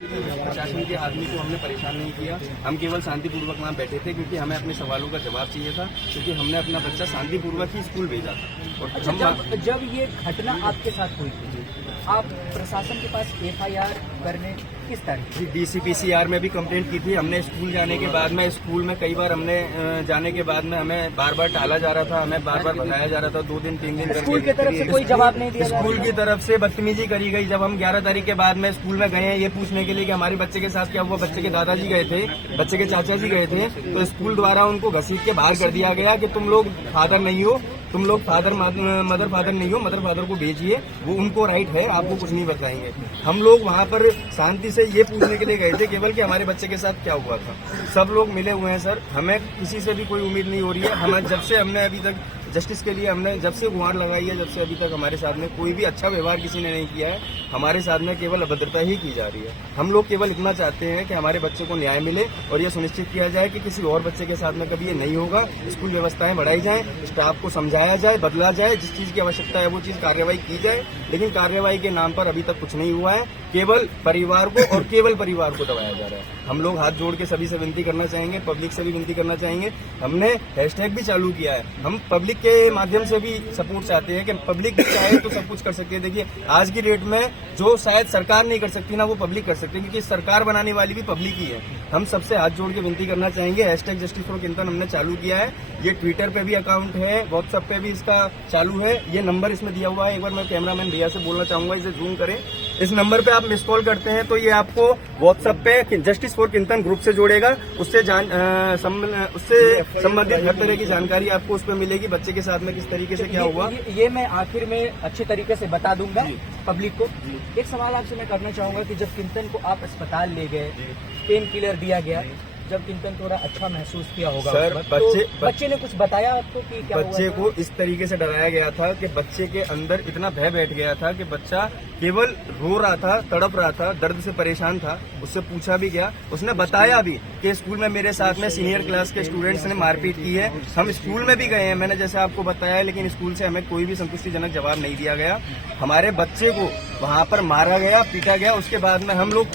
प्रशासन के आदमी को हमने परेशान नहीं किया। हम केवल शांतिपूर्वक वहाँ बैठे थे क्योंकि हमें अपने सवालों का जवाब चाहिए था, क्योंकि हमने अपना बच्चा शांतिपूर्वक ही स्कूल भेजा था। और अच्छा, जब ये घटना आपके साथ हुई थी, आप प्रशासन के पास FIR करने किस तारीख? DCPCR में भी कंप्लेंट की थी हमने। स्कूल जाने के बाद में, स्कूल में कई बार हमने जाने के बाद में हमें बार बार टाला जा रहा था, हमें बार बार बताया जा रहा था 2 दिन 3 दिन। स्कूल की तरफ से कोई जवाब नहीं दिया? स्कूल की तरफ से बदतमीजी करी गई। जब हम 11 तारीख के बाद में स्कूल में गए हैं ये पूछने के लिए कि हमारे बच्चे के साथ क्या हुआ, बच्चे के दादाजी गए थे, बच्चे के चाचा जी गए थे, तो स्कूल द्वारा उनको घसीट के बाहर कर दिया गया कि तुम लोग फादर नहीं हो, तुम लोग मदर फादर नहीं हो, मदर फादर को भेजिए, वो उनको राइट है, आपको कुछ नहीं बताएंगे। हम लोग वहाँ पर शांति से ये पूछने के लिए गए थे केवल कि हमारे बच्चे के साथ क्या हुआ था। सब लोग मिले हुए हैं सर, हमें किसी से भी कोई उम्मीद नहीं हो रही है। हमें जब से हमने अभी तक जस्टिस के लिए हमने जब से गुहार लगाई है, जब से अभी तक हमारे साथ में कोई भी अच्छा व्यवहार किसी ने नहीं किया है। हमारे साथ में केवल अभद्रता ही की जा रही है। हम लोग केवल इतना चाहते हैं कि हमारे बच्चे को न्याय मिले और यह सुनिश्चित किया जाए कि किसी और बच्चे के साथ में कभी ये नहीं होगा। स्कूल व्यवस्थाएं बढ़ाई जाएं, स्टाफ को समझाया जाए, बदला जाए, जिस चीज की आवश्यकता है वो चीज कार्रवाई की जाए। लेकिन कार्रवाई के नाम पर अभी तक कुछ नहीं हुआ है। केवल परिवार को और केवल परिवार को दबाया जा रहा है। हम लोग हाथ जोड़ के सभी से विनती करना चाहेंगे, पब्लिक से भी विनती करना चाहेंगे। हमने हैशटैग भी चालू किया है। हम पब्लिक के माध्यम से भी सपोर्ट चाहते हैं कि पब्लिक भी चाहे तो सब कुछ कर सकती है। देखिए आज की डेट में जो शायद सरकार नहीं कर सकती ना, वो पब्लिक कर सकती है, क्योंकि सरकार बनाने वाली भी पब्लिक ही है। हम सबसे हाथ जोड़ के विनती करना चाहेंगे। हैशटैग जस्टिस फॉर किंतन हमने चालू किया है। ये ट्विटर पे भी अकाउंट है, व्हाट्सएप पे भी इसका चालू है। ये नंबर इसमें दिया हुआ है। एक बार मैं कैमरामैन भैया से बोलना चाहूंगा, इसे जूम करें। इस नंबर पे आप मिस कॉल करते हैं तो ये आपको व्हाट्सएप पे जस्टिस फॉर किंतन ग्रुप से जोड़ेगा। उससे संबंधित हर तरह की जानकारी आपको उस पर मिलेगी। बच्चे के साथ में किस तरीके से क्या हुआ ये मैं आखिर में अच्छे तरीके से बता दूंगा पब्लिक को। एक सवाल आपसे मैं करना चाहूंगा कि जब किंतन को आप अस्पताल ले गए, पेन किलर दिया गया, जब किंतन थोड़ा अच्छा महसूस किया होगा सर, बच्चे ने कुछ बताया आपको कि क्या बच्चे हुआ? को इस तरीके से डराया गया था कि बच्चे के अंदर इतना भय बैठ गया था कि बच्चा केवल रो रहा था, तड़प रहा था, दर्द से परेशान था। उससे पूछा भी गया, उसने बताया भी कि स्कूल में मेरे साथ में सीनियर क्लास के स्टूडेंट्स ने मारपीट की है। हम स्कूल में भी गए हैं, मैंने जैसे आपको बताया, लेकिन स्कूल से हमें कोई भी संतुष्टिजनक जवाब नहीं दिया गया। हमारे बच्चे को वहां पर मारा गया, पीटा गया। उसके बाद में हम लोग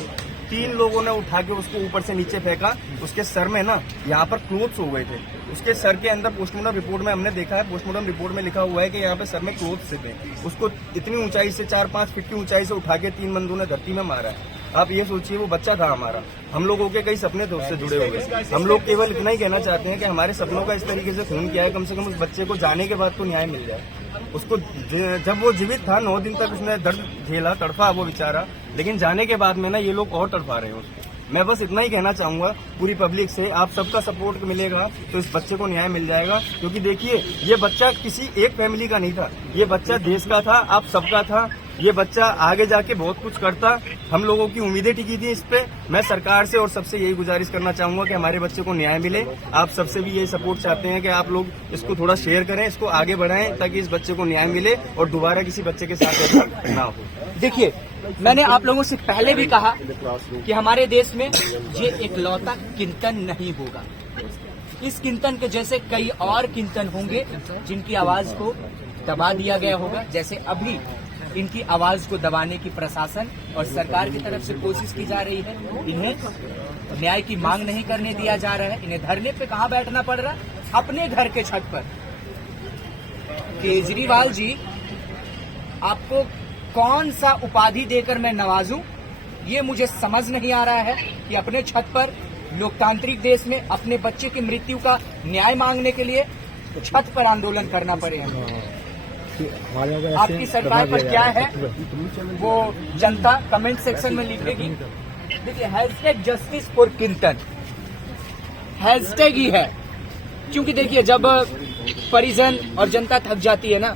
3 लोगों ने उठा के उसको ऊपर से नीचे फेंका। उसके सर में ना यहाँ पर क्लोथ्स हो गए थे। उसके सर के अंदर पोस्टमार्टम रिपोर्ट में हमने देखा है, पोस्टमार्टम रिपोर्ट में लिखा हुआ है कि यहाँ पे सर में क्लोथ्स थे। उसको इतनी ऊंचाई से 4-5 फीट की ऊंचाई से उठा के 3 बंदों ने धरती में मारा है। आप ये सोचिए, वो बच्चा था हमारा। हम लोगों के कई सपने थे उससे जुड़े हुए। हम लोग केवल इतना ही कहना चाहते हैं कि हमारे सपनों का इस तरीके से खून किया है, कम से कम उस बच्चे को जाने के बाद तो न्याय मिल जाए। उसको जब वो जीवित था 9 दिन तक उसने दर्द झेला, तड़फा वो बेचारा, लेकिन जाने के बाद में ना ये लोग और तड़फा रहे हैं उसको। मैं बस इतना ही कहना चाहूंगा पूरी पब्लिक से, आप सबका सपोर्ट मिलेगा तो इस बच्चे को न्याय मिल जाएगा। क्योंकि देखिए ये बच्चा किसी एक फैमिली का नहीं था, ये बच्चा देश का था, आप सबका था। ये बच्चा आगे जाके बहुत कुछ करता। हम लोगों की उम्मीदें टिकी थी इस पे। मैं सरकार से और सबसे यही गुजारिश करना चाहूंगा कि हमारे बच्चे को न्याय मिले। आप सबसे भी यही सपोर्ट चाहते हैं कि आप लोग इसको थोड़ा शेयर करें, इसको आगे बढ़ाएं, ताकि इस बच्चे को न्याय मिले और दोबारा किसी बच्चे के साथ ऐसा ना हो। देखिए, मैंने आप लोगों से पहले भी कहा कि हमारे देश में ये इकलौता किंतन नहीं होगा। इस किंतन के जैसे कई और किंतन होंगे जिनकी आवाज को दबा दिया गया होगा। जैसे अभी इनकी आवाज को दबाने की प्रशासन और सरकार की तरफ से कोशिश की जा रही है। इन्हें न्याय की मांग नहीं करने दिया जा रहा है। इन्हें धरने पे कहाँ बैठना पड़ रहा है? अपने घर के छत पर। केजरीवाल जी, आपको कौन सा उपाधि देकर मैं नवाजूं, ये मुझे समझ नहीं आ रहा है कि अपने छत पर लोकतांत्रिक देश में अपने बच्चे की मृत्यु का न्याय मांगने के लिए छत पर आंदोलन करना पड़े। आपकी सरकार पर क्या है वो जनता कमेंट सेक्शन में लिखेगी। देखिए, हैशटैग जस्टिस फॉर किंतन हैशटैग ही है, क्योंकि देखिए जब परिजन और जनता थक जाती है ना,